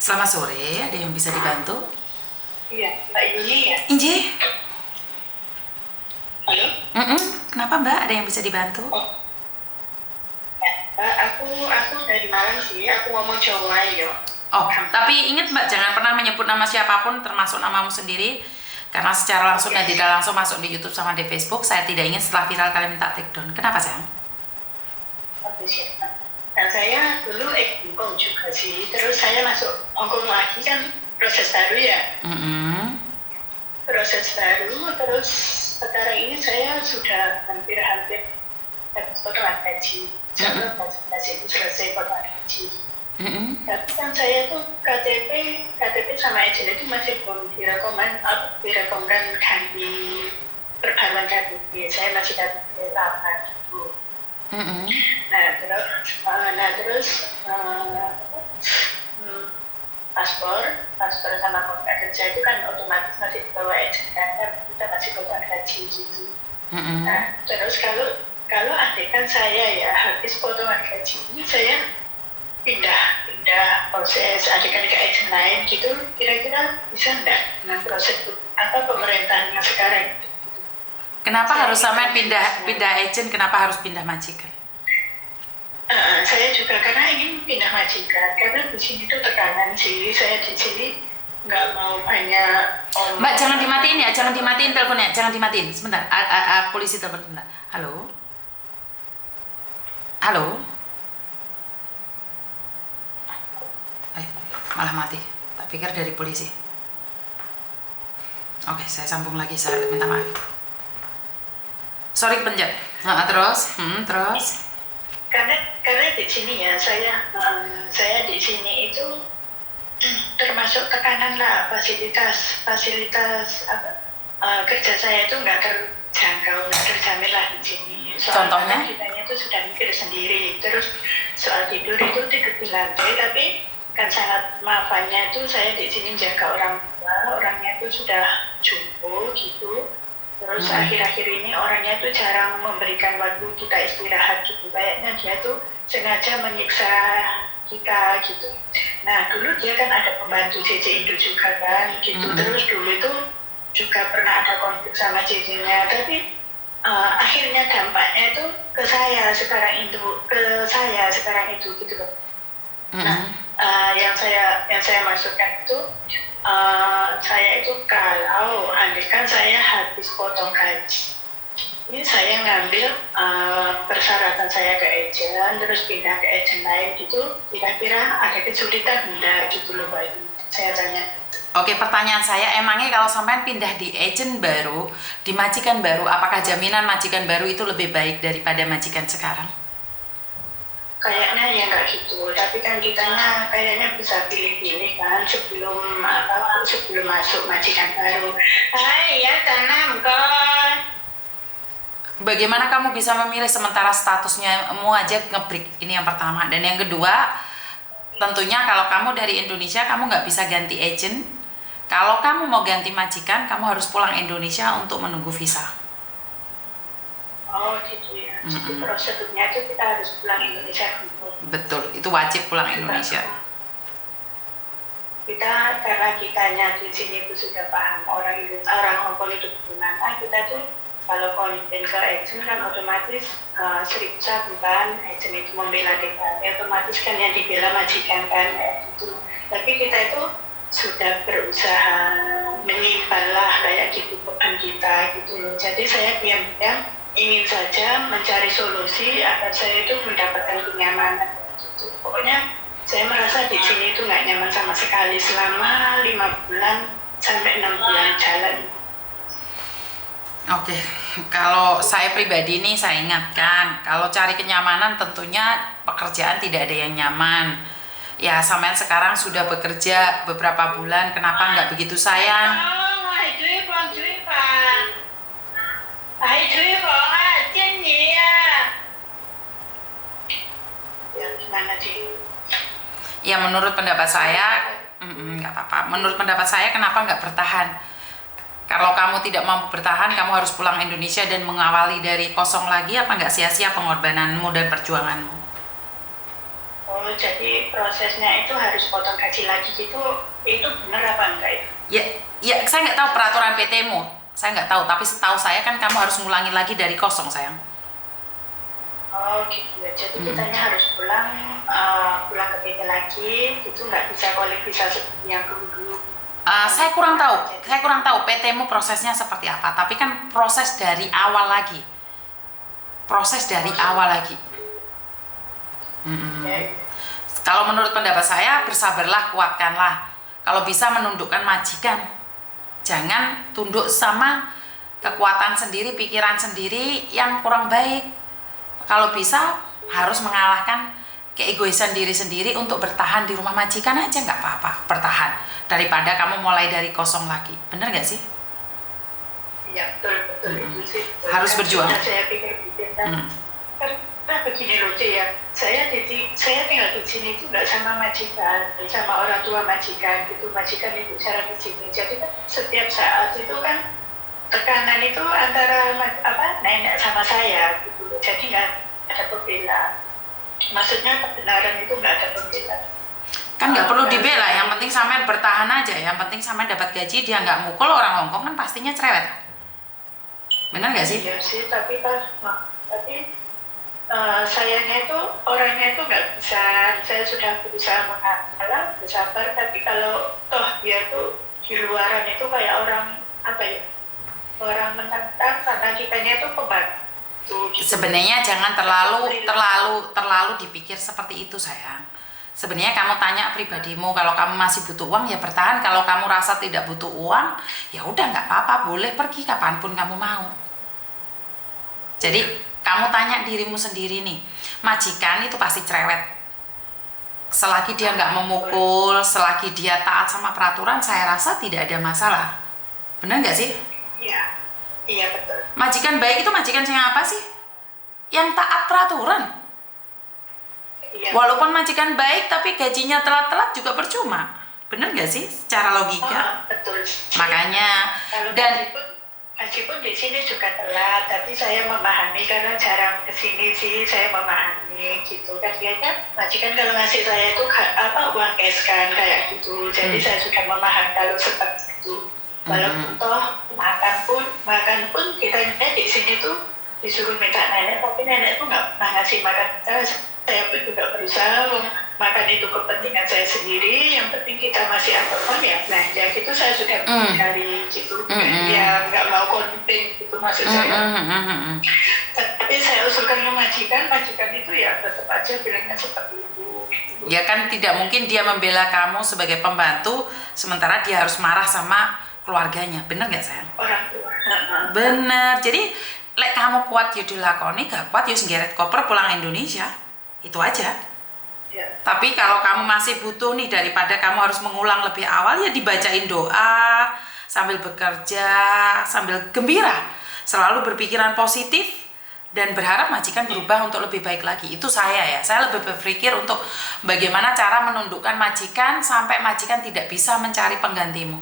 Selamat sore, ada yang bisa dibantu? Iya, Mbak Yuni ya. Inji? Halo? Kenapa Mbak? Ada yang bisa dibantu? Oh, ya. Mbak, aku dari Malang sih. Aku ngomong Jawa ya. Oh, tapi ingat Mbak, jangan pernah menyebut nama siapapun, termasuk namamu sendiri. Karena secara langsung dan tidak langsung masuk di YouTube sama di Facebook, saya tidak ingin setelah viral kalian minta take down. Kenapa sayang? Oke, siap. Nah, saya dulu Hongkong juga sih. Terus saya masuk Hongkong lagi kan proses baru ya. Proses baru, terus sekarang ini saya sudah hampir-hampir habis potongan gaji. Saya itu selesai potongan gaji. Tapi kan saya tuh KTP sama agen itu masih belum direkomkan ganti perbaruan KTP. Saya masih KTP lama gitu. Nah terus paspor sama kontrak kerja itu kan otomatis masih dibawa agen kan kita masih potongan gaji gitu. Nah terus kalau adik kan saya ya habis potongan gaji ini saya pindah proses adegan ke agent lain gitu, kira-kira bisa enggak dengan proses apa pemerintahan yang sekarang gitu. Kenapa harus sampai pindah agent? Kenapa harus pindah majikan? Saya juga karena ingin pindah majikan karena di sini tuh tekanan sih, saya di sini nggak mau banyak Mbak, jangan dimatiin ya, jangan dimatiin teleponnya, jangan dimatiin. Sebentar, polisi telepon sebentar. Halo? Halo? Malah mati. Tak pikir dari polisi. Oke, saya sambung lagi. Saya minta maaf. Sorry penjat. Terus. Karena di sini ya saya di sini itu termasuk tekanan lah fasilitas kerja saya itu nggak terjangkau, nggak terjamin lah di sini. Contohnya? Kitanya itu sudah mikir sendiri. Terus soal tidur itu tidur di lantai, tapi kan sangat maafannya itu saya di sini jaga orang tua, orangnya itu sudah jumbo gitu. Terus akhir-akhir ini orangnya itu jarang memberikan waktu kita istirahat gitu, kayaknya dia tuh sengaja menyiksa kita gitu. Nah dulu dia kan ada pembantu JJ Indo juga kan gitu. Terus dulu itu juga pernah ada konflik sama JJ-nya, tapi akhirnya dampaknya itu ke saya sekarang itu gitu loh. Nah yang saya maksudkan itu saya itu kalau andaikan saya habis potong gaji ini saya ngambil persyaratan saya ke agent terus pindah ke agent lain gitu, kira-kira ada kesulitan enggak gitu loh Mbak Ibu, saya tanya. Oke, pertanyaan saya, emangnya kalau sampai pindah di agent baru, di majikan baru, apakah jaminan majikan baru itu lebih baik daripada majikan sekarang? Kayaknya ya nggak gitu, tapi kan kitanya kayaknya bisa pilih-pilih kan sebelum masuk majikan baru. Hai ya tanam kok. Bagaimana kamu bisa memilih sementara statusnya mau aja ngebreak? Ini yang pertama. Dan yang kedua, tentunya kalau kamu dari Indonesia kamu nggak bisa ganti agent. Kalau kamu mau ganti majikan, kamu harus pulang Indonesia untuk menunggu visa. Oh gitu ya. Jadi prosedurnya itu kita harus pulang Indonesia dulu. Betul, itu wajib pulang Indonesia. Kita karena kitanya di sini itu sudah paham orang Hongkong itu gimana, kita tuh kalau komplain ke agent kan otomatis 1.000 kan, agent itu membela DKP, otomatis kan yang dibela majikan kan gitu. Tapi kita itu sudah berusaha menyimpan lah kayak gitu beban kita gitu loh. Jadi saya diam-diam ingin saja mencari solusi agar saya itu mendapatkan kenyamanan gitu. Pokoknya saya merasa di sini itu nggak nyaman sama sekali selama 5 bulan sampai 6 bulan jalan. Oke, kalau saya pribadi nih saya ingatkan, kalau cari kenyamanan tentunya pekerjaan tidak ada yang nyaman. Ya, sampean sekarang sudah bekerja beberapa bulan, kenapa nggak begitu sayang? Ya, menurut pendapat saya, nggak apa-apa. Menurut pendapat saya, kenapa nggak bertahan? Kalau kamu tidak mampu bertahan, kamu harus pulang Indonesia dan mengawali dari kosong lagi, apa nggak sia-sia pengorbananmu dan perjuanganmu? Oh Oh, jadi prosesnya itu harus potong gaji lagi gitu, itu benar apa enggak ya? Ya, saya nggak tahu peraturan PT-mu. Saya nggak tahu, tapi setahu saya kan kamu harus ngulangi lagi dari kosong, sayang. Oh gitu ya, jadi Mm-mm. kitanya harus pulang ke PT lagi, itu nggak bisa kolek bisa seperti yang dulu-dulu. Saya kurang tahu PT-mu prosesnya seperti apa. Tapi kan proses dari awal lagi. Mm-mm. Ya, Kalau menurut pendapat saya, bersabarlah, kuatkanlah. Kalau bisa menundukkan majikan. Jangan tunduk sama kekuatan sendiri, pikiran sendiri yang kurang baik. Kalau bisa, harus mengalahkan keegoisan diri sendiri untuk bertahan di rumah majikan aja, nggak apa-apa, bertahan. Daripada kamu mulai dari kosong lagi. Bener nggak sih? iya betul itu sih. Harus Kan berjuang. sudah saya pikir-pikir kan, karena begini loh Ci, ya, saya tinggal di sini itu nggak sama majikan, sama orang tua majikan gitu, majikan ibu cara di sini. Jadi kan setiap saat itu kan tekanan itu antara nenek sama saya gitu loh. Jadi nggak ada pembela. Maksudnya kebenaran itu nggak ada pembela. Kan nggak perlu dibela, yang penting sampean bertahan aja, yang penting sampean dapat gaji, dia nggak mukul orang Hongkong kan pastinya cerewet. Bener nggak sih? Iya sih, tapi sayangnya itu orangnya itu nggak bisa. Saya sudah berusaha mengalah, bersabar, tapi kalau toh dia tuh di luaran itu kayak orang apa ya, orang menentang karena kitanya itu pembantu gitu. Sebenarnya jangan terlalu dipikir seperti itu, sayang. Sebenarnya kamu tanya pribadimu, kalau kamu masih butuh uang ya bertahan, kalau kamu rasa tidak butuh uang ya udah nggak apa-apa, boleh pergi kapanpun kamu mau. Jadi kamu tanya dirimu sendiri nih, majikan itu pasti cerewet. Selagi dia nggak memukul, selagi dia taat sama peraturan, saya rasa tidak ada masalah. Benar nggak sih? Iya betul. Majikan baik itu majikan yang apa sih? Yang taat peraturan. Iya. Walaupun majikan baik tapi gajinya telat-telat juga percuma. Bener gak sih secara logika? Betul. Makanya Kalau dan gaji pun di sini juga telat, tapi saya memahami karena jarang kesini sih, saya memahami gitu kan. Biasanya majikan kalau ngasih saya itu uang cash kan kayak gitu. Jadi saya sudah memahami kalau seperti itu. Walaupun toh makan pun kita di sini tuh disuruh minta nenek, tapi nenek tuh nggak pernah ngasih makan. Saya pun juga berusaha makan itu kepentingan saya sendiri. Yang penting kita masih ada uang ya belanja gitu. Saya sudah mencari gitu. Ya nggak mau konflik gitu maksud saya. Tapi saya usulkan ke majikan itu ya tetap aja bilangnya seperti itu. ya kan tidak mungkin dia membela kamu sebagai pembantu sementara dia harus marah sama keluarganya. Bener gak sayang? Orang tua. Bener. Jadi lek kamu kuat ya dilakoni, gak kuat ya sengeret koper pulang Indonesia. Itu aja. Ya. Tapi kalau kamu masih butuh nih, daripada kamu harus mengulang lebih awal, ya dibacain doa sambil bekerja, sambil gembira, selalu berpikiran positif dan berharap majikan berubah untuk lebih baik lagi. Itu saya lebih berpikir untuk bagaimana cara menundukkan majikan sampai majikan tidak bisa mencari penggantimu.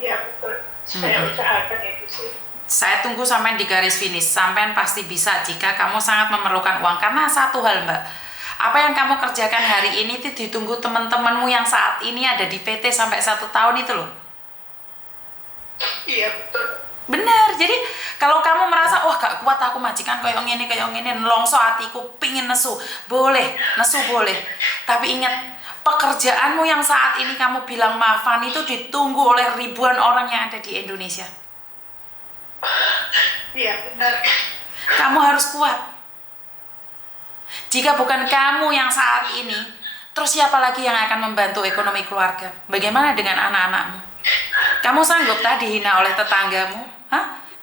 Iya betul. Saya usahakan itu sih. Saya tunggu sampai di garis finish. Sampai pasti bisa jika kamu sangat memerlukan uang. Karena satu hal Mbak, apa yang kamu kerjakan hari ini itu ditunggu teman-temanmu yang saat ini ada di PT sampai 1 tahun itu loh. Iya betul. Bener. Jadi kalau kamu merasa wah gak kuat aku majikan kayak ngene nelongso hatiku pingin nesu, boleh nesu boleh. Tapi ingat, pekerjaanmu yang saat ini kamu bilang maafan itu ditunggu oleh ribuan orang yang ada di Indonesia. Iya benar. Kamu harus kuat. Jika bukan kamu yang saat ini, terus siapa lagi yang akan membantu ekonomi keluarga? Bagaimana dengan anak-anakmu? Kamu sanggup tak dihina oleh tetanggamu?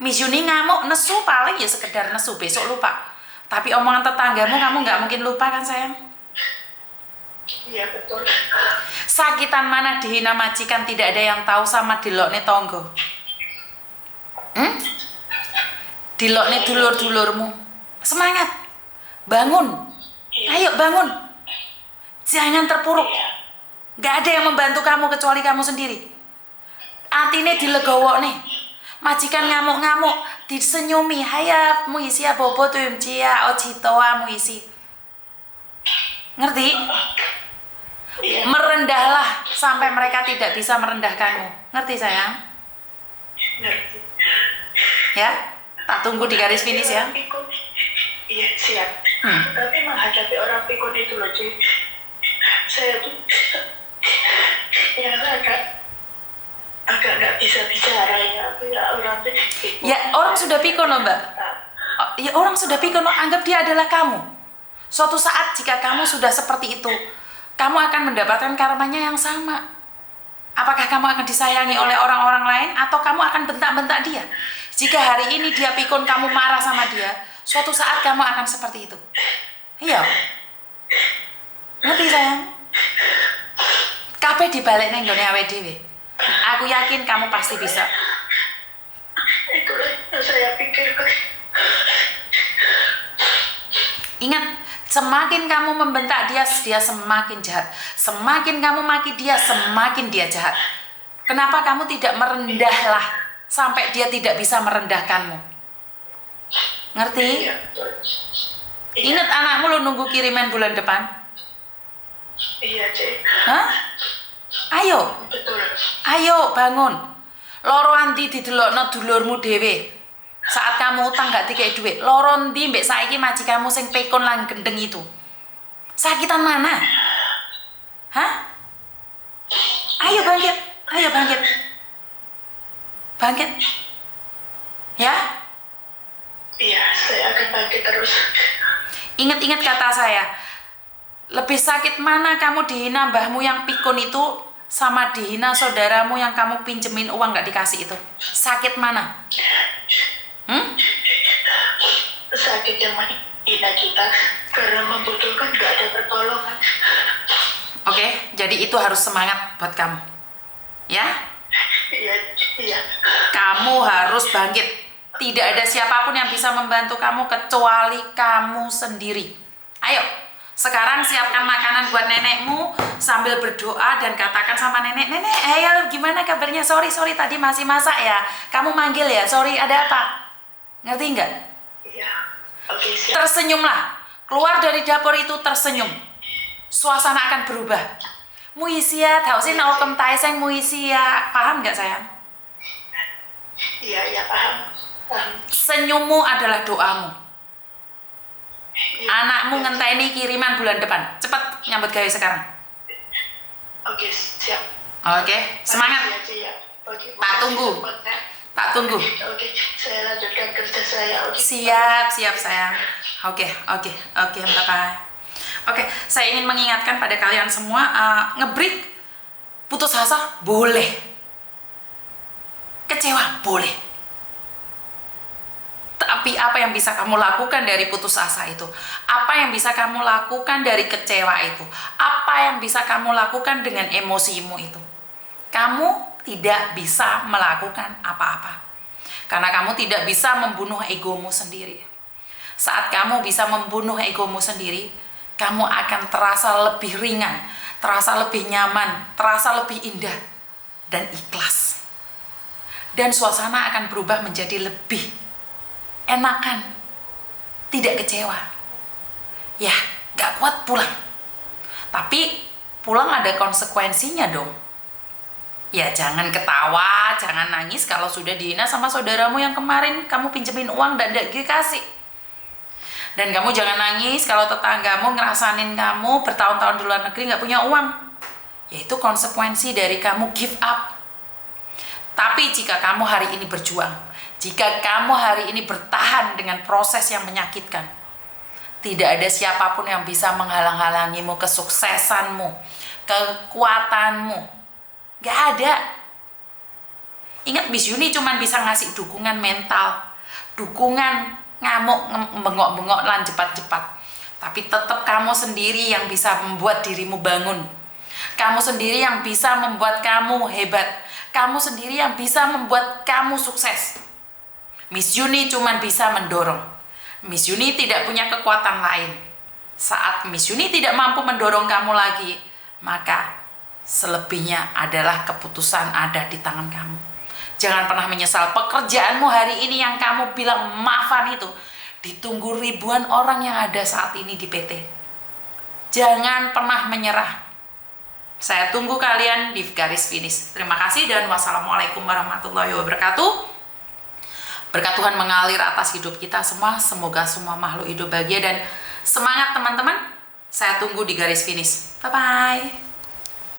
Mizuni ngamuk, nesu paling ya sekedar nesu, besok lupa. Tapi omongan tetanggamu kamu nggak mungkin lupa kan sayang? Iya betul. Sakitan mana dihina majikan tidak ada yang tahu sama dilokne tonggo. Dilokne dulur-dulurmu. Semangat. Bangun. Ayo bangun. Jangan terpuruk. Gak ada yang membantu kamu kecuali kamu sendiri. Atine dilegowo nih. Majikan ngamuk-ngamuk, disenyumi. Hayap muisi ya bobo tuh cia ocitoa muisi. Ngerti? Iya. Merendahlah sampai mereka tidak bisa merendahkanmu. Ngerti sayang? Ngerti. Ya? Tak tunggu di garis finish ya. Iya, siap. Tapi menghadapi orang pikun itu loh, Ci. Saya tuh yang agak nggak bisa bicara ya. Orang pikun. Ya, orang sudah pikun loh, Mbak. Ya, orang sudah pikun loh. Anggap dia adalah kamu. Suatu saat jika kamu sudah seperti itu, kamu akan mendapatkan karmanya yang sama. Apakah kamu akan disayangi oleh orang-orang lain atau kamu akan bentak-bentak dia? Jika hari ini dia pikun, kamu marah sama dia, suatu saat kamu akan seperti itu. Iya. Ngerti sayang? Kabeh dibalik neng gone awake dhewe. Aku yakin kamu pasti bisa. Itulah yang saya pikirkan. Ingat, semakin kamu membentak dia, dia semakin jahat. Semakin kamu maki dia, semakin dia jahat. Kenapa kamu tidak merendahlah sampai dia tidak bisa merendahkanmu? Ngerti? Iya. Ingat anakmu lo nunggu kiriman bulan depan. Iya, Cik. Hah? Ayo, Betul. ayo bangun. Loro andi didelokno dulurmu dhewe. Saat kamu utang gak dikei duit, loro ndi mbek saiki majikanmu sing pekon lan gendeng itu. Sakitan mana? Hah? Ayo bangkit, ayo bangkit. Bangkit. Ya? Iya, saya akan bangkit terus. Ingat-ingat kata saya. Lebih sakit mana kamu dihina mbahmu yang pikun itu sama dihina saudaramu yang kamu pinjemin uang gak dikasih itu? Sakit mana? Sakit yang menghina kita karena membutuhkan gak ada pertolongan. Oke, jadi itu harus semangat buat kamu. Ya? Iya, iya. Kamu harus bangkit. Tidak ada siapapun yang bisa membantu kamu kecuali kamu sendiri. Ayo, sekarang siapkan makanan buat nenekmu sambil berdoa dan katakan sama nenek, "Nenek, ayo gimana kabarnya? Sorry tadi masih masak ya. Kamu manggil ya, sorry ada apa?" Ngerti nggak? Iya. Oke, siap. Tersenyumlah. Keluar dari dapur itu tersenyum. Suasana akan berubah. Muisia, tahu sih nau kentai seng muisia. Paham nggak sayang? Iya, iya, paham. Paham. Senyummu adalah doamu. Iya, Anakmu iya. ngenteni kiriman bulan depan. Cepat nyambut gawe sekarang. Oke, siap. Oke, semangat. Iya, Ci, ya. Oke, Tak tunggu. supportnya. Tak tunggu. Oke, saya lanjutkan kerja saya. Oke. Siap sayang. Oke, bye-bye. Oke, saya ingin mengingatkan pada kalian semua, ngebreak, putus asa, boleh. Kecewa, boleh. Tapi apa yang bisa kamu lakukan dari putus asa itu? Apa yang bisa kamu lakukan dari kecewa itu? Apa yang bisa kamu lakukan dengan emosimu itu? Kamu tidak bisa melakukan apa-apa. Karena kamu tidak bisa membunuh egomu sendiri. Saat kamu bisa membunuh egomu sendiri, kamu akan terasa lebih ringan, terasa lebih nyaman, terasa lebih indah, dan ikhlas. Dan suasana akan berubah menjadi lebih enakan, tidak kecewa. Ya, gak kuat pulang. Tapi pulang ada konsekuensinya dong. Ya jangan ketawa, jangan nangis kalau sudah dihina sama saudaramu yang kemarin kamu pinjemin uang dan gak dikasih. Dan kamu jangan nangis kalau tetanggamu ngerasanin kamu bertahun-tahun di luar negeri gak punya uang. Yaitu konsekuensi dari kamu give up. Tapi jika kamu hari ini berjuang, jika kamu hari ini bertahan dengan proses yang menyakitkan, tidak ada siapapun yang bisa menghalang-halangimu kesuksesanmu, kekuatanmu. Gak ada. Ingat, Miss Yuni cuma bisa ngasih dukungan mental, dukungan ngamuk, bengok-bengok lan cepat-cepat. Tapi tetap kamu sendiri yang bisa membuat dirimu bangun. Kamu sendiri yang bisa membuat kamu hebat. Kamu sendiri yang bisa membuat kamu sukses. Miss Yuni cuma bisa mendorong. Miss Yuni tidak punya kekuatan lain. Saat Miss Yuni tidak mampu mendorong kamu lagi, maka selebihnya adalah keputusan ada di tangan kamu. Jangan pernah menyesal. Pekerjaanmu hari ini yang kamu bilang maafan itu ditunggu ribuan orang yang ada saat ini di PT. Jangan pernah menyerah. Saya tunggu kalian di garis finish. Terima kasih dan wassalamualaikum warahmatullahi wabarakatuh. Berkat Tuhan mengalir atas hidup kita semua. Semoga semua makhluk hidup bahagia dan semangat teman-teman. Saya tunggu di garis finish. Bye-bye.